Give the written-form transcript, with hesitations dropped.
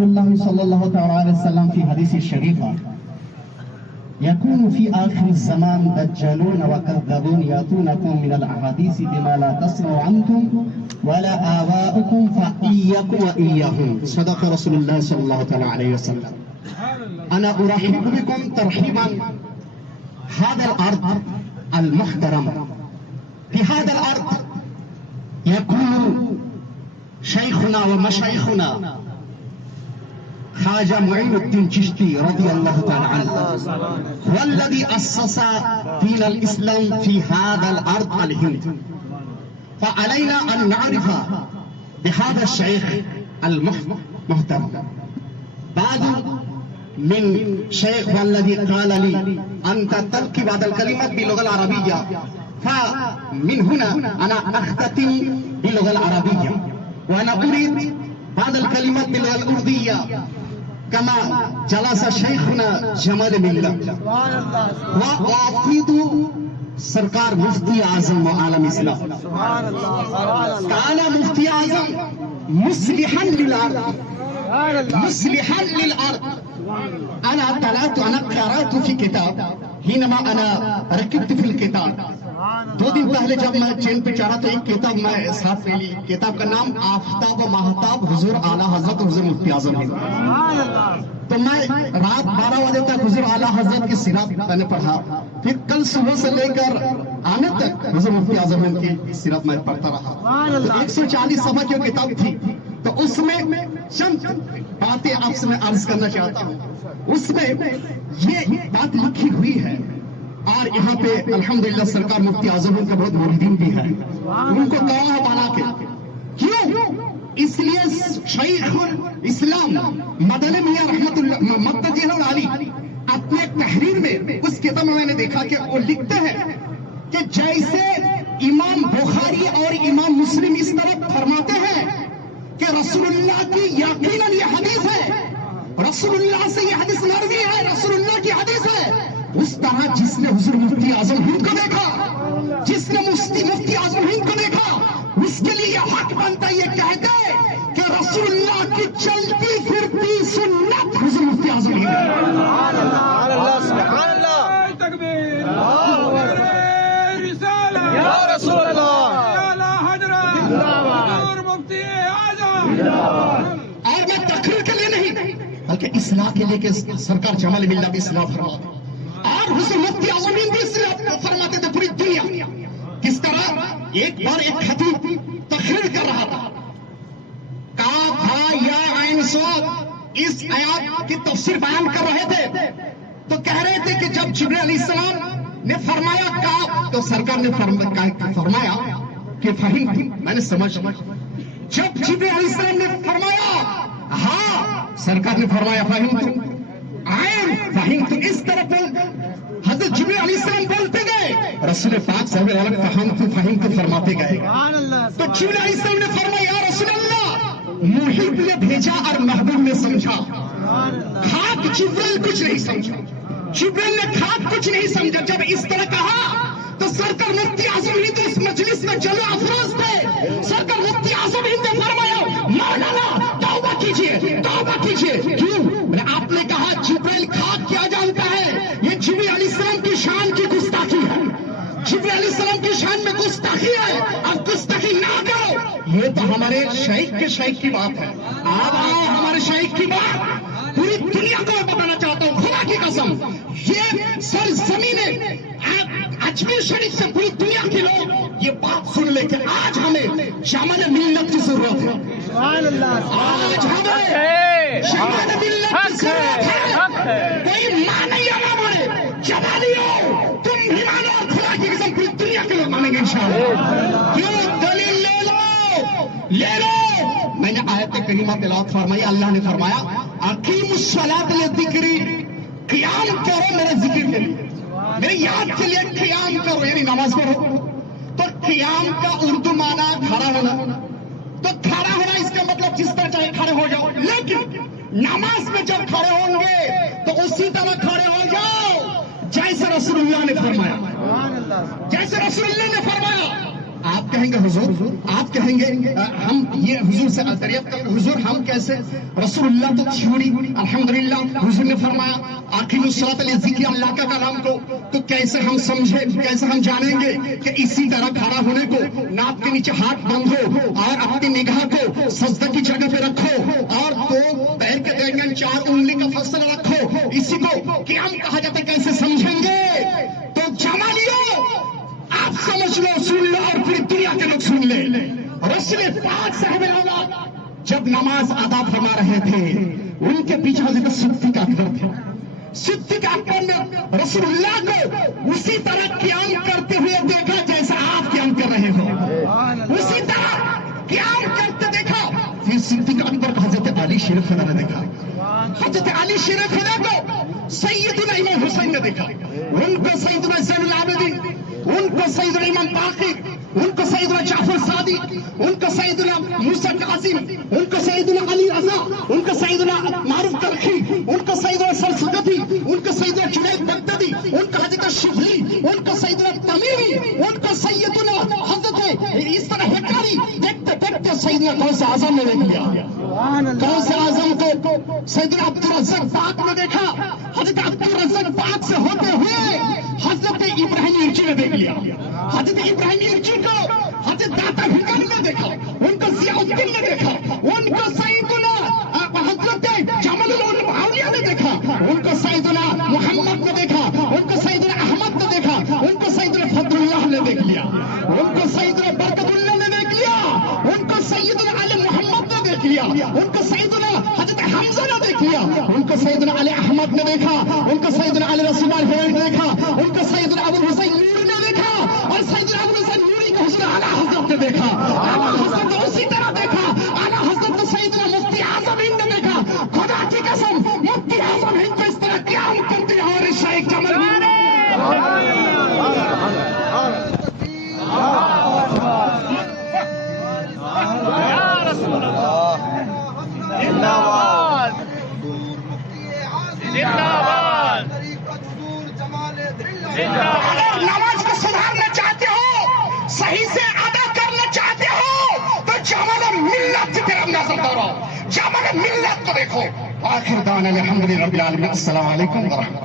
رسول الله صلى الله تعالى عليه وسلم في حديث الشريفة يكون في آخر الزمان دجالون وكذابون يأتونكم من الأحاديث بما لا تسمعوا عنكم ولا آباؤكم فإياكم وإياهم. صدق رسول الله صلى الله تعالى عليه وسلم. أنا أرحب بكم ترحيبا هذا الأرض المحترم. في هذا الأرض يكون شيخنا ومشايخنا خواجہ معین الدین چشتی رضی اللہ تعالی عنہ والذي أسس دين الإسلام في هذا الأرض الهند. فعلينا أن نعرف بهذا الشيخ المحترم. بعد من شيخ والذي قال لي أنت تلقي بعض الكلمات باللغة العربية، فمن هنا أنا أختتم باللغة العربية وأنا أريد بعض الكلمات باللغة الأردية كما جلس شيخنا جمال ملة وأفيد سرکار مفتی اعظم عالم اسلام كان مفتی اعظم مصلحا للأرض أنا قرأت في كتاب حينما أنا ركبت في الكتاب 2 دن پہلے جب میں چین پہ چڑھا تو ایک کتاب میں ساتھ لے لی. کتاب کا نام آفتاب و ماہتاب حضور اعلیٰ حضرت حضور مفتی اعظم ہے. تو میں رات 12 بجے تک حضور اعلیٰ حضرت کی سیرت میں نے پڑھا. پھر کل صبح سے لے کر آنے تک حضور مفتی اعظم کی سیرت میں پڑھتا رہا. 140 صفحہ کی کتاب تھی. تو اس میں چند باتیں آپ سے میں عرض کرنا چاہتا ہوں. اس میں یہ بات لکھی ہوئی ہے اور یہاں پہ الحمدللہ سرکار مفتی اعظم کا بہت مریدین بھی ہے. ان کو گواہ بنا کے کیوں؟ اس لیے شیخ الاسلام مدنی میاں رحمت اللہ مقتدی علی اپنے تحریر میں اس کتاب میں نے دیکھا کہ وہ لکھتے ہیں کہ جیسے امام بخاری اور امام مسلم اس طرح فرماتے ہیں کہ رسول اللہ کی یقیناً یہ حدیث ہے، رسول اللہ سے یہ حدیث مروی ہے، رسول اللہ کی حدیث ہے، اس طرح جس نے حضور مفتی اعظم ہند کو دیکھا، جس نے مفتی اعظم ہند کو دیکھا، اس کے لیے یہ حق بنتا ہے یہ کہہ دے کہ رسول اللہ کی چلتی پھرتی سنت حضور مفتی اعظم ہند ہے. سبحان اللہ، تکبیر، رسالہ یا رسول اللہ، اعلی حضرت حضور مفتی اعظم. اور میں تقریر کے لیے نہیں بلکہ اصلاح کے لیے کہ سرکار جمال ملہ بھی اصلاح فرماتے اور حضور مفتی اعظم ہند بھی اصلاح فرماتے تھے پوری دنیا. کس طرح ایک بار ایک خطیب تقریر کر رہا تھا، کاف ہا یا عین صاد اس آیات کی تفسیر بیان کر رہے تھے تو کہہ رہے تھے کہ جب جبریل علیہ السلام نے فرمایا کاف تو سرکار نے فرمایا کہ فہم میں نے سمجھ. جب جبریل علیہ السلام نے فرمایا ہاں سرکار نے فرمایا فہم فہم. تو اس طرح حضرت جبریل علیہ السلام بولتے گئے، رسول پاک صلی اللہ علیہ وسلم فہم تو فرماتے گئے. تو جبریل علیہ السلام نے فرمایا یا رسول اللہ محب نے بھیجا اور محبوب نے سمجھا. خاک جبریل کچھ نہیں سمجھا، جبریل نے خاک کچھ نہیں سمجھا. جب اس طرح کہا تو سرکار مفتی اعظم ہند اس مجلس میں جلوہ افروز تھے. سرکار مفتی اعظم ہند نے فرمایا مولانا توبہ کیجیے، توبہ کیجیے. کیوں؟ آپ نے کہا جبریل خاک کیا جانتا ہے؟ یہ جبریل علیہ السلام کی شان کی گستاخی ہے، جبریل علیہ السلام کی شان میں گستاخی ہے. اب گستاخی نہ کرو. یہ تو ہمارے شیخ کے شیخ کی بات ہے. آپ آؤ ہمارے شیخ کی بات پوری دنیا کو میں بتانا چاہتا ہوں خدا کی قسم. یہ سرزمین اجمیر شریف سے پوری دنیا کے لوگ یہ بات سن لے کہ آج ہمیں شامل ملت کی ضرورت ہے. آج ہمیں شامل ملت کی ضرورت ہے. کوئی ماں نہیں آنا مارے جوالیوں تم بھی مانو اور خدا کی قسم پوری دنیا کے لوگ مانیں گے انشاءاللہ. کیوں؟ دلیل لے لو لے لو. میں نے آیت کریمہ تلاوت فرمائی. اللہ نے فرمایا اقیموا الصلاۃ لذکری، قیام کرو میرے ذکر کے لیے، میرے یاد کے لیے قیام کرو یعنی نماز پڑھو. تو قیام کا اردو معنی کھڑا ہونا. تو کھڑا ہونا اس کا مطلب جس طرح چاہے کھڑے ہو جاؤ، لیکن نماز میں جب کھڑے ہوں گے تو اسی طرح کھڑے ہو جاؤ جیسے رسول اللہ نے فرمایا. جیسے رسول اللہ نے فرمایا آپ کہیں گے حضور، آپ کہیں گے ہم یہ حضور سے دریافت کریں حضور ہم کیسے، رسول اللہ تو چھوڑی الحمدللہ حضور نے فرمایا آخر الصلاۃ للذکر اللہ کا کلام کو، تو کیسے ہم سمجھے، کیسے ہم جانیں گے کہ اسی طرح کھڑا ہونے کو، ناک کے نیچے ہاتھ باندھو اور اپنی نگاہ کو سجدہ کی جگہ پہ رکھو اور دو پیر کے درمیان 4 انگلی کا فاصلہ رکھو، اسی کو قیام کہا جاتا ہے، کیسے سمجھیں گے؟ تو جمالیوں آپ سمجھ لو، سن لو اور پھر دنیا کے لوگ سن لے۔ رسول پاک صاحب اولاد جب نماز ادا فرما رہے تھے ان کے پیچھے حضرت صدیق اکبر تھے، صدیق اکبر نے رسول اللہ کو اسی طرح قیام کرتے ہوئے دیکھا جیسا آپ قیام کر رہے ہو، اسی طرح قیام کرتے دیکھا۔ پھر صدیق اکبر کو حضرت علی شیر خدا نے دیکھا، حضرت علی شیر خدا کو سیدنا امام حسین نے دیکھا، ان کو سیدنا زین العابدین، ان کو سیدنا امام باقر، ان کو سیدنا جعفر صادق، ان کو سیدنا موسیٰ قاسم، ان کو سیدنا علی رضا، ان کو سیدنا معروف ترخی، ان کو سیدنا سرسگتی، ان کو سیدنا جنید بغدادی، ان کو حضرت شبلی، ان کو سیدنا تمیمی، ان کو سیدنا حضرت اس طرح حکاری، دیکھتے دیکھتے سیدنا غوث اعظم نے دیکھ لیا، غوث اعظم کو سیدنا عبدالرزاق پاک نے دیکھا، حضرت عبدالرزاق پاک سے ہوتے ہوئے حضرت ابراہیم ارچی نے دیکھ لیا، حضرت ابراہیم ارچی کو حضرت داتا حکم نے دیکھا، ان کو ضیاء الدین نے دیکھا، ان کو سیدنا حضرت جمال الاولیاء نے دیکھا، ان کو سیدنا محمد نے دیکھا، ان کو سیدنا احمد نے دیکھا، ان کو سیدنا فضل اللہ نے دیکھ لیا، ان کو سیدنا برکت اللہ نے دیکھ لیا، ان کو سیدنا علی محمد نے دیکھ لیا، ان کو سیدنا حضرت حمزہ نے دیکھ لیا، ان کو سیدنا علی احمد نے دیکھا، ان کو سیدنا علی رسول اللہ نے دیکھا، ان کو سیدنا ابو حسین نوری نے دیکھا، اور سیدنا ابو حسین نوری کو حضرت اعلیٰ حضرت نے دیکھا، اعلیٰ حضرت نے اسی طرح دیکھا، اعلیٰ حضرت سیدنا مفتی اعظم ہند نے دیکھا، خدا کی قسم مفتی اعظم ہند کو اس طرح قیام کرتے ہیں اور شیخ جمال اگر نماز کو سدھارنا چاہتے ہو، صحیح سے ادا کرنا چاہتے ہو تو جمال ملت کی طرف نظر دوڑو، جمال ملت کو دیکھو۔ آخر دعوانا الحمدللہ رب العالمین، السلام علیکم ورحمۃ اللہ۔